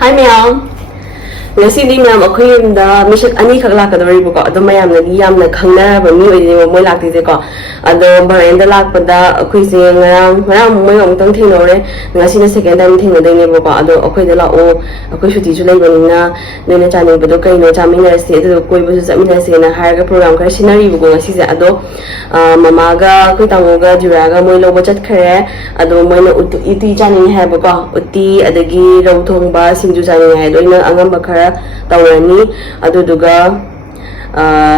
Hi ma'am. Ngasi di ma'am ako yung mission ani kaglakadori ko ado mayam na diyam na khangna ba mi oi mo lakti je ko ado barenda lakpada akoi se ngarang mo yong tong thinore ngasi na second time thing dai ne bo ko ado akoi da la o akoi shuti ju lai bani na ne cha ne bodo kai no cha mi na se ado koi bu sa mi na se na har ga program ka scenery bu ko ngasi se ado mama ga koi tango ga jura ga moi lo bo chat khare ado moi na uti cha ne ha bo ko uti adagi rau thong ba singju cha ne ha do ina angam ba khara tawani aduduga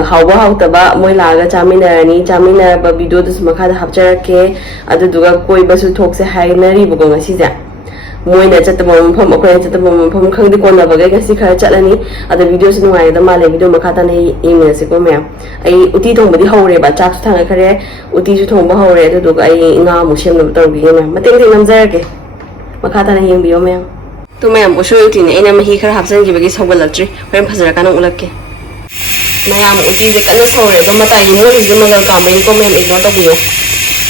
hauba hautaba moi laga chaminarani chaminaraba video dus makhada hapcharake aduduga koi basu thokse hainari bugo ngasi ja moi na chataba mpham akoi chataba mpham khangdi kona bagai ngasi khara chalani adu video sinu ngai da male video makhata ne email se ko me ai uti thong badi haure ba chak thanga khare uti su thong ba haure aduduga ai nga mu shem no tawgi me mateng teng namjarake makhata ne yeng biyo me तो मैं हमको show उठी ने इन्हें मही खर हाप्सन की बगी सोगल लच्ची फिर फसरा का नंग उलग के मैं हम उठी जे कने सोरे तो मता ये मोले जे मगल काम में को मैं इग्नोर तो बियो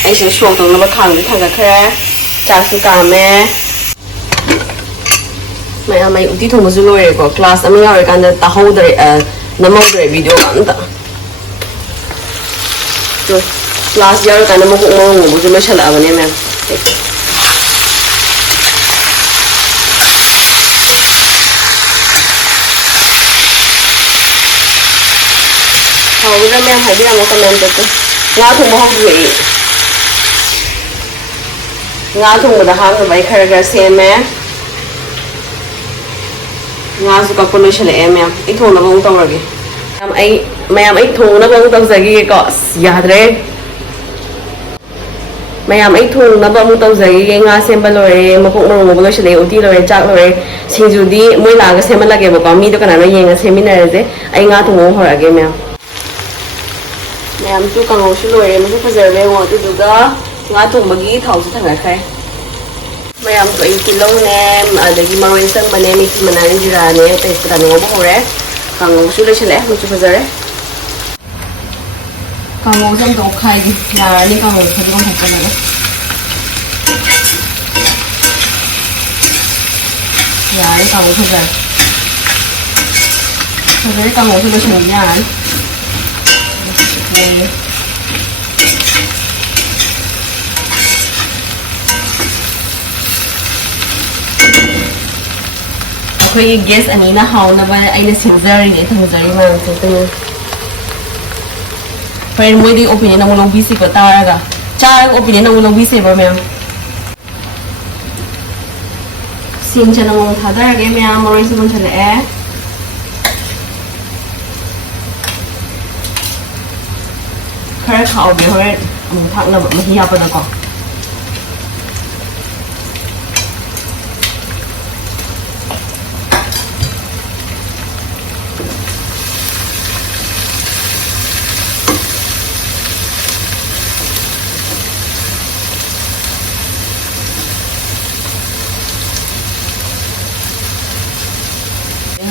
ऐसे शो तो न खांग भी खांगा खरे चासु काम में मैं उठी तो मुझे लोरे को क्लास अमी यार कांदा ताहोदरे नमोदरे वीडियो कांदा तो क्लास यार कांदा मको मुझे में चला बने मैं hầu ra men phải đi làm một comment được ngã thùng bao nhiêu ngã thùng một hàng rồi vậy khai ra xem mẹ ngã số các con nuôi chলে em ít thùng nó bông tông rồi kì em ít thùng nó bông tông rồi kì cọ già đấy em ít thùng nó bông tông rồi kì ngã xem bao rồi mà cũng mong một nuôi chলে ưu tiên rồi chắc rồi xin dù đi mỗi lần cái xem mà là cái bộ mi đó cái nào nó yên cái xem mi này đấy anh ngã thùng bông hỏi cái mẹ em chú càng ngồi xuống rồi em cứ phải giờ về ngồi từ từ đó ngã thùng mà ghi thầu sẽ thằng nào khai mấy em có ý kiến lâu nè ở đây mà mình sang mình em thì mình ăn gì ra nè tại cái này ngon bốc đấy càng ngồi xuống đây sẽ lẽ mình chú phải giờ đấy càng ngồi sang tổ khai đi là đi càng ngồi phải con thật cái này dạ đi càng ngồi phải giờ rồi càng ngồi xuống đây sẽ nhà đấy akwai guest ani na hau na ba ai na sinzari ne ta muzari ma to to friend moi di opinion na mo bisi ko taraga cha opinion na mo bisi ba ma'am sim cha na mo thada ge ma'am mo ri sim cha le khare khao bi hore mo thak na ba ma hi ya pa da ko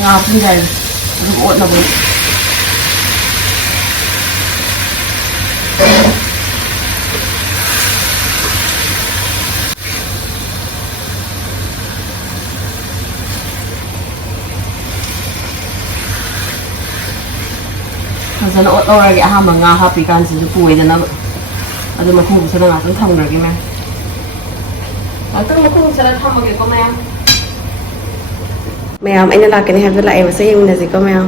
ngọc như này nó ổn là bự thật ra nó ra cái ham mà ngà hấp bị can gì bùi thì nó ở đây mà không sẽ là cũng thông được cái mẹ ở tức là không sẽ là thông được cái con em mèo anh là cái này em rất là em sẽ dùng là gì có mèo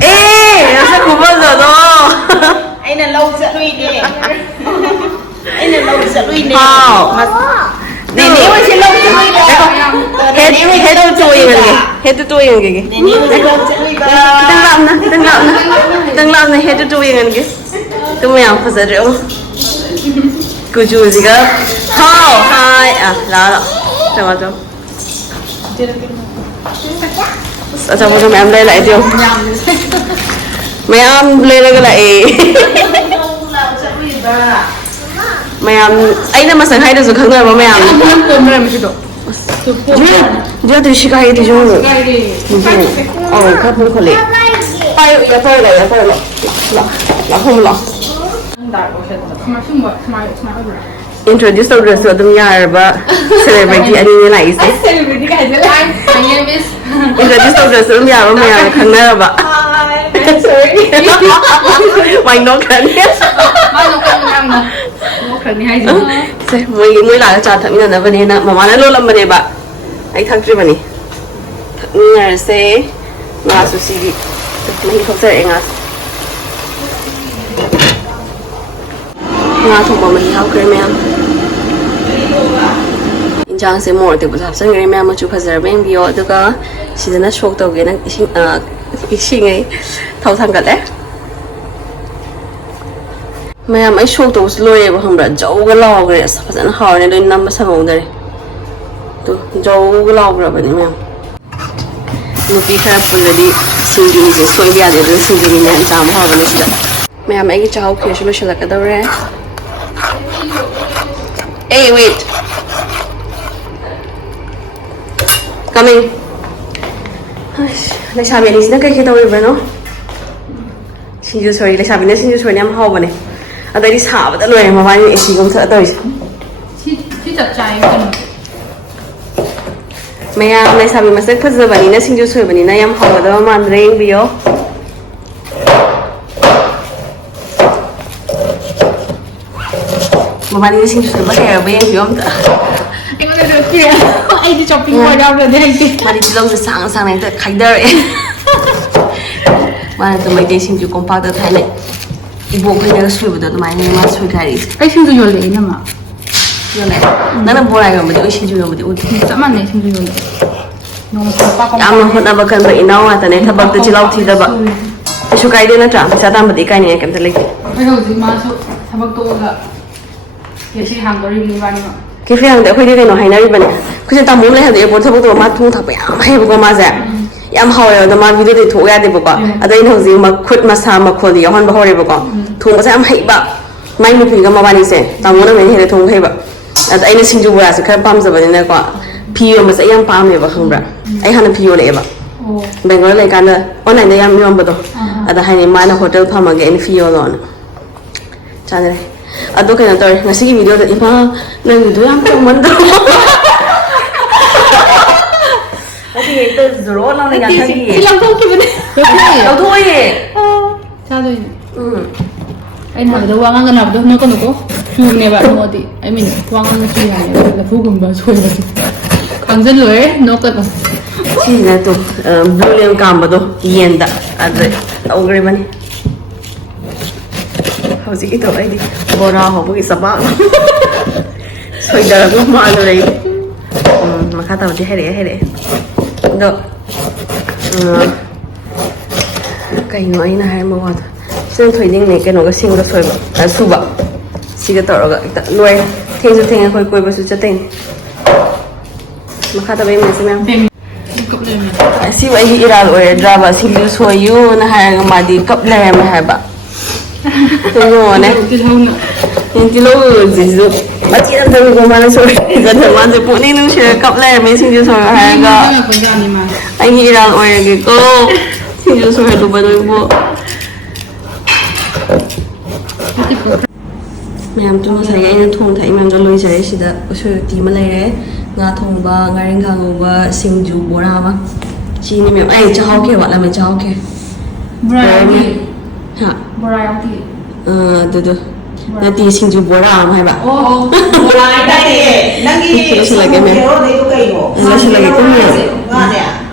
ê nó sẽ không bao giờ đâu anh là lâu sẽ lui đi anh là lâu sẽ lui đi đi nếu anh sẽ lâu sẽ lui hết đâu chui người hết đâu chui người kì đừng làm này hết đâu chui người kì cái mèo phải sợ rượu cô chú gì cơ hai à lá rồi cho sao mà mẹ em đây lại tiêu mẹ em lên cái lại mẹ em ấy là mà sáng hay được rồi không ngờ mà mẹ em không cơm rồi mà chị đổ giờ tôi xí cái thì chúng rồi khắp nơi khỏi lệ bay ya bay là không lọ không đại củaฉันทำไมขึ้นหมดทำไมอร่อย introduce ꯇꯧꯗ꯭ꯔꯁꯨ ꯑꯗꯨꯝ ꯌꯥꯔꯕ celebrity ꯑꯅꯤꯅꯦ ꯂꯥꯛꯏꯁꯦ celebrity ꯀꯥꯏꯗ ꯂꯥꯏ my name is introduce ꯇꯧꯗ꯭ꯔꯁꯨ ꯑꯗꯨꯝ ꯌꯥꯔꯕ ꯃꯌꯥꯝꯅ ꯈꯪꯅꯔꯕ hi I'm sorry ꯃꯥꯏ ꯅꯣꯛꯈ꯭ꯔꯅꯤ ꯃꯥ ꯅꯣꯛꯈ꯭ꯔꯅꯤ ꯅꯣꯛꯈ꯭ꯔꯅꯤ ꯍꯥꯏꯁꯦ ꯁꯦ ꯃꯣꯏ ꯂꯥꯛꯑꯒ ꯆꯥ ꯊꯛꯃꯤꯟꯅꯅꯕꯅꯦꯅ ꯃꯃꯥꯅ ꯂꯣꯜꯂꯝꯕꯅꯦꯕ ꯑꯩ ꯊꯛꯇ꯭ꯔꯤꯕꯅꯤ ꯊꯛꯃꯤꯟꯅꯔꯁꯦ ꯉꯥꯁꯨ ꯁꯤꯒꯤ ꯃꯍꯤ ꯊꯣꯛꯆꯔꯛꯑꯦ ꯉꯥꯁꯦ ꯉꯥ ꯊꯣꯡꯕ ꯃꯍꯤ ꯍꯥꯎꯈ꯭ꯔꯦ ꯃꯌꯥꯝ ꯏꯟꯖꯥꯡꯁꯦ ꯃꯣꯔꯣꯛ ꯑꯇꯦꯛꯄꯁꯨ ꯍꯥꯞꯆꯤꯟꯈ꯭ꯔꯦ ꯃꯌꯥꯝ ꯃꯆꯨ ꯐꯖꯔꯕ ꯌꯦꯡꯕꯤꯌꯣ ꯑꯗꯨꯒ ꯁꯤꯗꯅ ꯁꯣꯛ ꯇꯧꯒꯦꯅ ꯏꯁꯤꯡ ꯊꯥꯎ ꯊꯥꯡꯒꯠꯂꯦ ꯃꯌꯥꯝ ꯑꯩ ꯁꯣꯛ ꯇꯧꯕꯁꯨ ꯂꯣꯏꯔꯦꯕ ꯈꯪꯕ꯭ꯔꯥ ꯖꯧꯒ ꯂꯥꯎꯈ꯭ꯔꯦ ꯑꯁ ꯐꯖꯅ ꯍꯥꯎꯔꯦ ꯂꯣꯏ ꯅꯝꯕ ꯁꯪꯍꯧꯗꯔꯦ ꯑꯗꯨ ꯖꯧꯒ ꯂꯥꯎꯈ꯭ꯔꯕꯅꯤ ꯃꯌꯥꯝ ꯅꯨꯄꯤ ꯈꯔ ꯄꯨꯜꯂꯗꯤ ꯁꯤꯡꯖꯨꯁꯦ ꯁꯣꯏꯕ ꯌꯥꯗꯦ ꯑꯗꯨꯅ ꯁꯤꯡꯖꯨꯒꯤ ꯃꯌꯥꯝ ꯆꯥꯕ ꯍꯧꯔꯕꯅꯤ ꯁꯤꯗ ꯃꯌꯥꯝ ꯑꯩꯒꯤ ꯆꯥꯛꯍꯥꯎ ꯈꯤꯔꯁꯨ ꯂꯣꯏꯁꯤꯜꯂꯛꯀꯗꯧꯔꯦ Hey, wait. Coming. ꯂꯩꯁꯥꯕꯤ ꯑꯅꯤꯁꯤꯅ ꯀꯩ ꯇꯧꯔꯤꯕꯅꯣ ꯁꯤꯡꯖꯨ ꯁꯣꯏ ꯂꯩꯁꯥꯕꯤꯅ ꯁꯤꯡꯖු ꯁꯣꯏꯅ ꯌꯥꯝ ꯍꯥꯎꯕꯅꯦ ꯑꯗꯩꯗꯤ ꯁꯥꯕꯗ ꯂꯣꯏꯔꯦ ꯃꯕꯥꯅꯤ ꯑꯦꯁꯤꯒ ꯃꯨꯊꯠꯂ ꯇꯧꯔꯤꯁꯦ ꯁꯤ ꯆꯞ ꯆꯥꯏ ꯀꯩꯅꯣ ꯃꯌꯥꯝ ꯂꯩꯁꯥꯕꯤ ꯃꯁꯛ ꯐꯖꯕꯅꯤꯅ ꯁꯤꯡꯖꯨ ꯁꯣꯏꯕꯅꯤꯅ ꯌꯥꯝ ꯍꯥꯎꯒꯗꯕ ꯃꯥꯟꯗ꯭ꯔꯦ ꯌꯦꯡꯕꯤꯌꯣ ꯃꯕꯥꯅꯤꯅ ꯁꯤꯡꯖꯨ ꯁꯣꯏꯕ ꯍꯩꯔꯕ ꯌꯦꯡꯕꯤꯌꯣ ꯑꯝꯇ ꯑꯩꯗꯤ ꯆꯣꯞꯄꯤꯡ ꯕꯣꯔꯗ ꯌꯥꯎꯗ꯭ꯔꯗꯤ ꯍꯩꯇꯦ ꯃꯥꯗꯤ ꯇꯤꯜꯍꯧꯁꯦ ꯁꯥꯡꯅ ꯁꯥꯡꯅ ꯍꯦꯛꯇ ꯈꯥꯏꯗꯔꯛꯑꯦ ꯃꯥꯅ ꯑꯗꯨꯝ ꯃꯩꯇꯩ ꯁꯤꯡꯖꯨ ꯀꯣꯝꯄꯥꯛꯇ ꯊꯥꯏꯅ ꯏꯕꯣꯛꯈꯣꯏꯅꯒ ꯁꯣꯏꯕꯗꯣ ꯑꯗꯨꯃꯥꯏꯅ ꯃꯥ ꯁꯣꯏꯈꯥꯏꯔꯛꯏꯁꯦ ꯑꯩ ꯁꯤꯡꯖꯨ ꯌꯣꯜꯂꯛꯑꯦ ꯏꯅꯝꯃ ꯌꯣꯜꯂꯛꯑꯦ ꯅꯪꯅ ꯕꯣꯔꯥ ꯌꯣꯟꯕꯗꯤ ꯑꯩ ꯁꯤꯡꯖꯨ ꯌꯣꯟꯕꯗꯤ ꯎꯗꯦ ꯆꯞ ꯃꯥꯟꯅꯩ ꯁꯤꯡꯖꯨ ꯌꯣꯜꯂꯛꯑꯦ ꯅꯣꯡꯃ ꯌꯥꯝꯅ ꯍꯣꯠꯅꯕ ꯀꯟꯕ ꯏꯅꯥꯎ ꯉꯥꯛꯇꯅꯦ ꯊꯕꯛꯇ ꯆꯤꯜꯍꯥꯎ ꯊꯤꯗꯕ ꯀꯩꯁꯨ ꯀꯥꯏꯗꯦ ꯅꯠꯇ꯭ꯔꯥ ꯄꯩꯁꯥ ꯇꯥꯟꯕꯗꯤ ꯏꯀꯥꯏꯅꯤꯡꯉꯥꯏ ꯀꯩꯝꯇ ꯂꯩꯇꯦ ꯑꯩꯈꯣꯏ ꯍꯧꯖꯤꯛ ꯃꯥꯁꯨ ꯊꯕꯛ ꯇꯣꯛꯑꯒ ꯀꯦꯁꯤ ꯍꯥꯡꯗꯣꯔꯤꯕꯅꯤ ꯏꯕꯥꯅꯤꯃꯛ ꯀꯦꯐꯦ ꯍꯥꯡꯗꯦ ꯑꯩꯈꯣꯏꯗꯤ ꯀꯩꯅꯣ ꯍꯥꯏꯅꯔꯤꯕꯅꯦ ꯑꯩꯈꯣꯏꯁꯦ ꯇꯥꯃꯣ ꯂꯩ ꯍꯥꯏꯕꯗꯤ ꯑꯦꯌꯔꯄꯣꯔꯠ ꯊꯕꯛ ꯇꯧꯕ ꯃꯥ ꯊꯣꯡ ꯊꯥꯛꯄ ꯌꯥꯝ ꯍꯩꯌꯦꯕꯀꯣ ꯃꯥꯁꯦ ꯌꯥꯝ ꯍꯥꯎꯋꯦꯕ ꯑꯗꯣ ꯃꯥ ꯚꯤꯗꯤꯑꯣꯗꯤ ꯊꯣꯛ ꯌꯥꯗꯦꯕꯀꯣ ꯑꯗꯣ ꯑꯩꯅ ꯍꯧꯖꯤꯛ ꯈꯨꯠ ꯃꯁꯥ ꯃꯈꯣꯜꯗꯤ ꯌꯥꯎꯍꯟꯕ ꯍꯧꯔꯦꯕꯀꯣ ꯊꯣꯡꯕꯁꯦ ꯌꯥꯝ ꯍꯩꯕ ꯃꯥꯏ ꯅꯨꯄꯤꯒ ꯃꯕꯥꯅꯤꯁꯦ ꯇꯥꯃꯣꯅ ꯃꯩꯅ ꯍꯦꯟꯅ ꯊꯣꯡꯕ ꯍꯩꯕ ꯑꯗꯣ ꯑꯩꯅ ꯁꯤꯡꯖු ꯕꯣꯔꯥꯁꯦ ꯈꯔ ꯄꯥꯝꯖꯕꯅꯤꯅꯀꯣ ꯐꯤ ꯌꯣꯟꯕꯁꯦ ꯑꯩ ꯌꯥꯝ ꯄꯥꯝꯃꯦꯕ ꯈꯪꯕ꯭ꯔꯥ ꯑꯩ ꯍꯥꯟꯅ ꯐꯤ ꯌꯣꯜꯂꯛꯑꯦꯕ ꯕꯦꯡꯒꯂꯣꯔ ꯂꯩꯀꯥꯟꯗ ꯑꯣꯟꯂꯥꯏꯟꯗ ꯌꯥꯝ ꯌꯣꯟꯕꯗꯣ ꯑꯗ ꯍꯥꯏꯅꯤ ꯃꯥꯅ ꯍꯣꯇꯦꯜ ꯐꯝꯃꯒꯦ ꯑꯩꯅ ꯐꯤ ꯌꯣꯜꯂꯣꯅ ꯆꯥꯅꯔꯦ ꯑꯗꯣ ꯀꯩꯅꯣ ꯇꯧꯔꯦ ꯉꯁꯤꯒꯤ ꯚꯤꯗꯤꯑꯣꯗ ꯏꯃꯥ ꯅꯪꯒꯤꯗꯣ ꯌꯥꯝ ꯇꯧꯃꯟꯗ꯭ꯔꯣ ꯉꯁꯤ ꯍꯦꯛꯇ ꯖꯣꯔꯣ ꯂꯥꯎꯅ ꯌꯥꯊꯈꯤꯌꯦ ꯁꯤ ꯂꯧꯊꯣꯛꯈꯤꯕꯅꯦ ꯂꯧꯊꯣꯛꯑꯣꯏꯌꯦ ꯆꯥꯗꯣꯏꯅꯦ ꯎꯝ ꯑꯩꯅ ꯍꯥꯏꯕꯗ ꯋꯥ ꯉꯥꯡꯒꯅꯕꯗꯣ ꯅꯣꯛꯀꯅꯨꯀꯣ ꯆꯨꯕꯅꯦꯕ ꯅꯣꯛꯑꯗꯤ ꯑꯩ ꯃꯤꯅ ꯋꯥ ꯉꯥꯡꯕꯁꯨ ꯌꯥꯏꯑꯕ ꯂꯐꯨꯒꯨꯝꯕ ꯁꯣꯏꯕꯁꯦ ꯈꯪꯖꯤꯜꯂꯣꯏꯔꯦ ꯅꯣꯛꯀꯅꯨ ꯁꯤꯁꯤꯅ ꯇꯣ ꯕ꯭ꯂꯨ ꯂꯦꯝ ꯀꯥꯝꯕꯗꯣ ꯌꯦꯟꯗ ꯑꯗ ꯇꯧꯈ꯭ꯔꯤꯕꯅꯤ ꯍꯧꯖꯤꯛꯀꯤꯗꯣ ꯑꯩꯗꯤ ꯕꯣꯔꯥ ꯍꯧꯕꯒꯤ ꯆꯕꯥꯛ ꯁꯣꯏꯗꯔꯒ ꯃꯥꯜꯂꯨꯔꯦ ꯃꯈꯥ ꯇꯥꯕꯗꯤ ꯍꯩꯔꯛꯑꯦ ꯑꯗꯣ ꯀꯩꯅꯣ ꯑꯩꯅ ꯍꯥꯏꯔꯝꯕ ꯋꯥꯗꯣ ꯁꯤꯅ ꯊꯣꯏꯗꯤꯡꯅꯦ ꯀꯩꯅꯣꯒ ꯁꯤꯡꯒ ꯁꯨꯕ ꯁꯤꯒ ꯇꯧꯔꯒ ꯍꯦꯛꯇ ꯂꯣꯏꯔꯦ ꯊꯦꯡꯁꯨ ꯊꯦꯡꯉꯦ ꯑꯩꯈꯣꯏ ꯀꯣꯏꯕꯁꯨ ꯆꯠꯇꯣꯏꯅꯦ ꯃꯈꯥ ꯇꯥꯕ ꯌꯦꯡꯉꯁꯤ ꯃꯌꯥꯝ ꯑꯁꯤꯕꯨ ꯑꯩꯒꯤ ꯏꯔꯥꯜ ꯑꯣꯏꯔꯗ꯭ꯔꯕ ꯁꯤꯡꯖꯨ ꯁꯣꯏꯌꯨꯅ ꯍꯥꯏꯔꯒ ꯃꯥꯗꯤ ꯀꯞ ꯂꯩꯔꯝꯃꯦ ꯍꯥꯏꯕ ꯌꯦꯡꯉꯣꯅꯦ ꯇꯤꯜꯍꯧꯁꯤꯁꯨ ꯃꯆꯦꯠ ꯑꯃꯇꯪꯅꯤꯀꯣ ꯃꯥꯅ ꯁꯣꯏꯔꯤꯁꯦ ꯃꯥꯁꯦ ꯄꯨꯛꯅꯤꯡ ꯅꯨꯡꯁꯤꯔ ꯀꯞ ꯂꯩꯔꯝꯃꯦ ꯁꯤꯡꯖꯨ ꯁꯣꯏꯌꯨ ꯍꯥꯏꯔꯒ ꯑꯩꯒꯤ ꯏꯔꯥꯜ ꯑꯣꯏꯔꯒꯦꯀꯣ ꯁꯤꯡꯖꯨ ꯁꯣꯏꯍꯜꯂꯨꯕ ꯅꯣꯏꯕꯨ ꯃꯌꯥꯝ ꯇꯨ ꯉꯁꯥꯏꯒꯤ ꯑꯩꯅ ꯊꯣꯡ ꯊꯥꯛꯏ ꯃꯌꯥꯝꯗꯣ ꯂꯣꯏꯖꯔꯦ ꯁꯤꯗ ꯎꯁꯣꯏ ꯎꯇꯤ ꯑꯃ ꯂꯩꯔꯦ ꯉꯥ ꯊꯣꯡꯕ ꯉꯥꯔꯤꯡꯈꯥ ꯉꯧꯕ ꯁꯤꯡꯖꯨ ꯕꯣꯔꯥ ꯑꯃ ꯁꯤꯅꯤ ꯃꯌꯥꯝ ꯑꯩ ꯆꯥꯛꯍꯥꯎꯈꯤ ꯋꯥꯠꯂꯝꯃꯦ ꯆꯥꯛꯍꯥꯎꯈꯤ ꯍꯥ ꯕꯣꯔꯥ ꯌꯥꯎꯗꯤ ꯑꯗꯨꯗꯣ ꯅꯠꯇꯦ ꯁꯤꯡꯖꯨ ꯕꯣꯔꯥ ꯑꯃ ꯍꯥꯏꯕ ꯕꯣꯔꯥ ꯍꯥꯏꯇꯥꯔꯦ ꯅꯪꯒꯤ ꯂꯣꯏꯁꯤꯜꯂꯒꯦ ꯃꯦꯝ ꯍꯦꯔꯣꯗꯩꯗꯣ ꯀꯩꯅꯣ ꯂꯣꯏꯁꯤꯜꯂꯒꯦ ꯀꯨꯝꯃꯤꯔꯣ ꯉꯥꯅꯦ